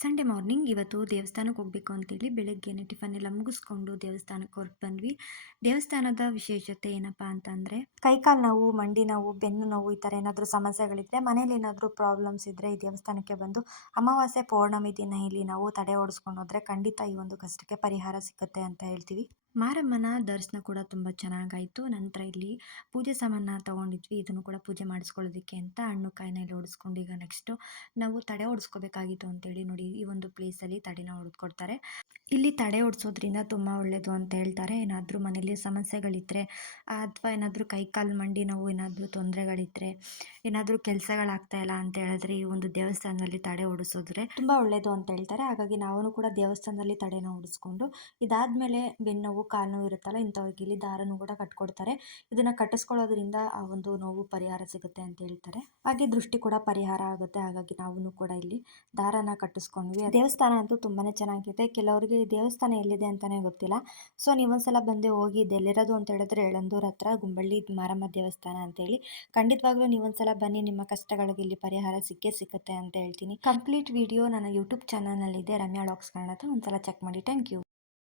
Sunday morning ಇವತ್ತು ದೇವಸ್ಥಾನಕ್ಕೆ ಹೋಗಬೇಕು ಅಂತೇಳಿ ಬೆಳಗ್ಗೆನೆ ಟಿಫನ್ ಎಲ್ಲ ಮುಗಿಸ್ಕೊಂಡು ದೇವಸ್ಥಾನಕ್ಕೆ ಹೊರಟು ಬಂದ್ವಿ. ದೇವಸ್ಥಾನದ ವಿಶೇಷತೆ ಏನಪ್ಪಾ ಅಂತಂದರೆ ಕೈಕಾಲು ನೋವು, ಮಂಡಿ ನೋವು, ಬೆನ್ನು ನೋವು ಈ ಥರ ಏನಾದರೂ ಸಮಸ್ಯೆಗಳಿದ್ದರೆ, ಮನೇಲಿ ಏನಾದರೂ ಪ್ರಾಬ್ಲಮ್ಸ್ ಇದ್ದರೆ ಈ ದೇವಸ್ಥಾನಕ್ಕೆ ಬಂದು ಅಮಾವಾಸ್ಯೆ ಪೌರ್ಣಮಿ ದಿನ ಇಲ್ಲಿ ನಾವು ತಡೆ ಓಡಿಸ್ಕೊಂಡು ಹೋದರೆ ಖಂಡಿತ ಈ ಒಂದು ಕಷ್ಟಕ್ಕೆ ಪರಿಹಾರ ಸಿಗುತ್ತೆ ಅಂತ ಹೇಳ್ತೀವಿ. ಮಾರಮ್ಮನ ದರ್ಶನ ಕೂಡ ತುಂಬ ಚೆನ್ನಾಗಾಯಿತು. ನಂತರ ಇಲ್ಲಿ ಪೂಜೆ ಸಾಮಾನ ತೊಗೊಂಡಿದ್ವಿ. ಇದನ್ನು ಕೂಡ ಪೂಜೆ ಮಾಡಿಸ್ಕೊಳ್ಳೋದಕ್ಕೆ ಅಂತ ಹಣ್ಣು ಕಾಯಿನ ಎಲ್ಲ ಹೊಡಿಸ್ಕೊಂಡು ಈಗ ನೆಕ್ಸ್ಟು ನಾವು ತಡೆ ಓಡಿಸ್ಕೋಬೇಕಾಗಿತ್ತು ಅಂತೇಳಿ ನೋಡಿ ಈ ಒಂದು ಪ್ಲೇಸಲ್ಲಿ ತಡೆನ ಹೊಡೆದ್ಕೊಡ್ತಾರೆ. ಇಲ್ಲಿ ತಡೆ ಓಡಿಸೋದ್ರಿಂದ ತುಂಬ ಒಳ್ಳೆಯದು ಅಂತ ಹೇಳ್ತಾರೆ. ಏನಾದರೂ ಮನೇಲಿ ಸಮಸ್ಯೆಗಳಿದ್ದರೆ ಅಥವಾ ಏನಾದರೂ ಕೈಕಾಲು ಮಂಡಿ ನೋವು ಏನಾದರೂ ತೊಂದರೆಗಳಿದ್ದರೆ, ಏನಾದರೂ ಕೆಲಸಗಳಾಗ್ತಾ ಇಲ್ಲ ಅಂತ ಹೇಳಿದ್ರೆ ಈ ಒಂದು ದೇವಸ್ಥಾನದಲ್ಲಿ ತಡೆ ಓಡಿಸಿದ್ರೆ ತುಂಬ ಒಳ್ಳೆಯದು ಅಂತ ಹೇಳ್ತಾರೆ. ಹಾಗಾಗಿ ನಾವು ಕೂಡ ದೇವಸ್ಥಾನದಲ್ಲಿ ತಡೆನ ಓಡಿಸ್ಕೊಂಡು ಇದಾದಮೇಲೆ ಬೆನ್ನೋವು, ಕಾಲು ನೋವು ಇರುತ್ತಲ್ಲ ಇಂಥವ್ರಿಗೆ ಇಲ್ಲಿ ದಾರನೂ ಕೂಡ ಕಟ್ಕೊಡ್ತಾರೆ. ಇದನ್ನು ಕಟ್ಟಿಸ್ಕೊಳ್ಳೋದ್ರಿಂದ ಆ ಒಂದು ನೋವು ಪರಿಹಾರ ಸಿಗುತ್ತೆ ಅಂತ ಹೇಳ್ತಾರೆ. ಹಾಗೆ ದೃಷ್ಟಿ ಕೂಡ ಪರಿಹಾರ ಆಗುತ್ತೆ. ಹಾಗಾಗಿ ನಾವು ಕೂಡ ಇಲ್ಲಿ ದಾರನ ಕಟ್ಟಿಸ್ಕೊಂಡ್ವಿ. ದೇವಸ್ಥಾನ ಅಂತೂ ತುಂಬಾ ಚೆನ್ನಾಗಿದೆ. ಕೆಲವರಿಗೆ ಈ ದೇವಸ್ಥಾನ ಎಲ್ಲಿದೆ ಅಂತಲೇ ಗೊತ್ತಿಲ್ಲ. ಸೊ ನೀವೊಂದ್ಸಲ ಬಂದು ಹೋಗಿ ಇದೆಲ್ಲಿರೋದು ಅಂತ ಹೇಳಿದ್ರೆ ಯಳಂದೂರು ಹತ್ರ ಗುಂಬಳ್ಳಿ ಮಾರಮ್ಮ ದೇವಸ್ಥಾನ ಅಂತೇಳಿ. ಖಂಡಿತವಾಗ್ಲೂ ನೀವೊಂದ್ಸಲ ಬನ್ನಿ, ನಿಮ್ಮ ಕಷ್ಟಗಳಿಗೆ ಇಲ್ಲಿ ಪರಿಹಾರ ಸಿಕ್ಕೇ ಸಿಗುತ್ತೆ ಅಂತ ಹೇಳ್ತೀನಿ. ಕಂಪ್ಲೀಟ್ ವಿಡಿಯೋ ನನ್ನ ಯೂಟ್ಯೂಬ್ ಚಾನಲ್ನಲ್ಲಿದೆ, ರಮ್ಯಾ ವ್ಲಾಗ್ಸ್ ಕನ್ನಡ. ಒಂದ್ಸಲ ಚೆಕ್ ಮಾಡಿ. Thank you.